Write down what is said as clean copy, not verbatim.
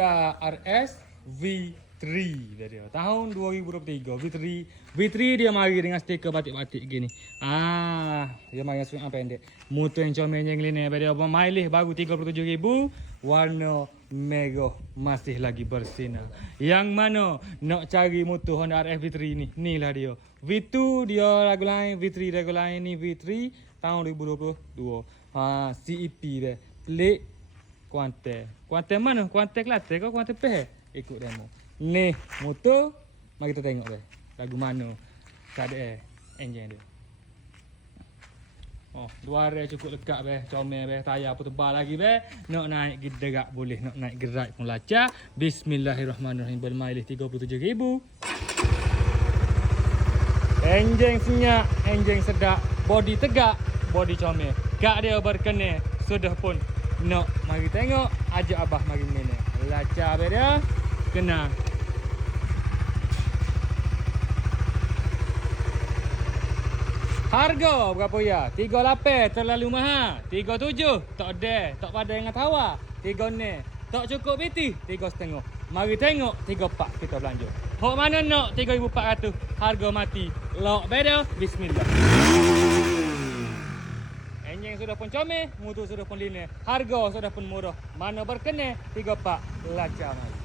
Honda RS V3 dia. Tahun 2023. V3 dia mari dengan stiker batik-batik gini. Dia mari dengan sungai pendek. Motor yang comel yang ini dia mileage baru 37,000, warna merah masih lagi bersinar. Yang mana nak cari motor Honda RS V3 ni? Inilah dia. V2 dia lagu lain, V3 lagu lain, ni V3 tahun 2022. CEP dia. Pelik Kuantan. Kuantan mana? Kuantan Kelantan ke Kuantan Pahang? Ikut demo. Ni motor, mari kita tengok deh. Lagu mana keadaan enjin dia. Dua hari cukup dekat beh, comel beh, tayar pun tebal lagi beh. Nak naik gerak boleh, nak naik gerak pun lancar. Bismillahirrahmanirrahim. Bermileage 37,000. Enjin senyap, enjin sedap, body tegak, body comel. Gak dia berkena, sudah pun nak mari tengok, ajak abah mari mana. Lancar beh dia. Kena. Harga berapa ya? 38 terlalu mahal. 37 tak ada, tak pada dengan tawar. 3 ni tak cukup biti. 3,5. Mari tengok 34 kita belanja. Hok mana nak 3,400 harga mati. Lok beda. Bismillah. Enjin sudah pun comel, motor sudah pun linear. Harga sudah pun murah. Mana berkena 34 lancar mari.